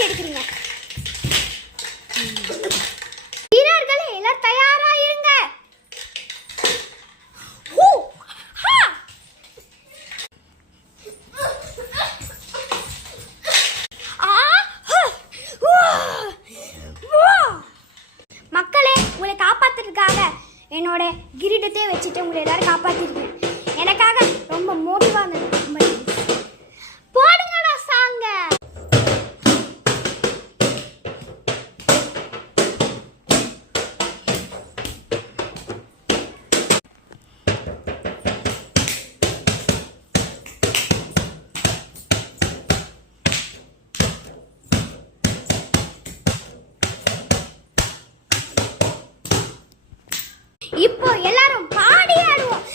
முயற்சி எடுக்கிறீங்க. வீரர்களே எல்லாம் தயாரா இருங்க. மக்களே, உங்களை காப்பாத்துறதுக்காக என்னோட கிரீடத்தை வச்சுட்டு உங்களை எல்லாரும் காப்பாத்திருக்கேன். எனக்காக ரொம்ப மோட்டிவா இருந்தது. போடுங்கடா சாங்க. இப்போ எல்லாரும் பாடி ஆடுவோம்.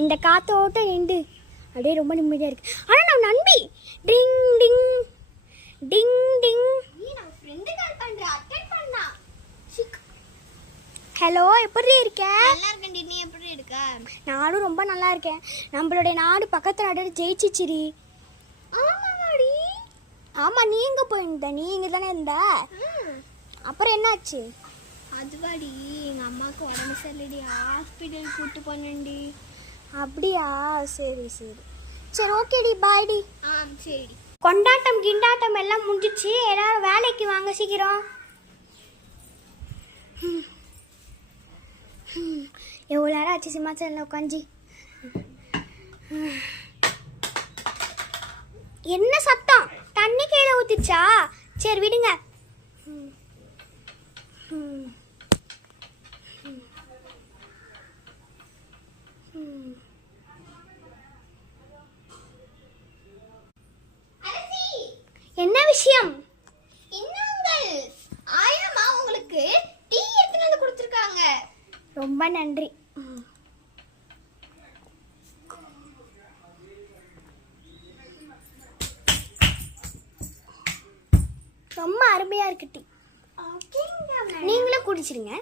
இந்த காத்தோட்டம் எண்டு அப்படியே ரொம்ப நிம்மதியா இருக்கு. ஆனா நான் நம்பி டிங் டிங் டிங் டிங் ஹலோ, எப்படி இருக்க? நல்லா இருக்கேன்டி, நீ எப்படி இருக்க? நானும் ரொம்ப நல்லா இருக்கேன். நம்மளுடைய நாடு பக்கத்து நாடு ஜெயிச்சிச்சிரி. ஆமாடி. ஆமா, நீ எங்க போயிருந்த? நீ இங்க தானே இருந்த. அப்புறம் என்னாச்சு? அதுவாடி, எங்க அம்மாவுக்கு உடம்பு சரியில்லைடி, ஹாஸ்பிட்டல் கூட்டு போனேன்டி. அப்படியா? சரி சரி சரி, ஓகேடி, பாய்டி. சரிடி. கொண்டாட்டம் கிண்டாட்டம் எல்லாம் முடிஞ்சிச்சு. எல்லாரும் வேலைக்கு வாங்க சீக்கிரம். எவ்வளோ நேரம் ஆச்சு சிம்மாசனில் உட்காந்து. என்ன சத்தம்? தண்ணி கீழே ஊத்திச்சா? சரி விடுங்க. என்ன விஷயம்? என்னங்கள் ஆயம்மா உங்களுக்கு டீ எடுத்துட்டு வந்து கொடுத்துருக்காங்க. ரொம்ப நன்றி. ரொம்ப அருமையா இருக்கு டீ. நீங்களும் குடிச்சிருங்க.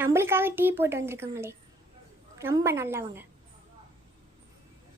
நம்மளுக்காக டீ போட்டு வந்திருக்காங்களே, ரொம்ப நல்லவங்க.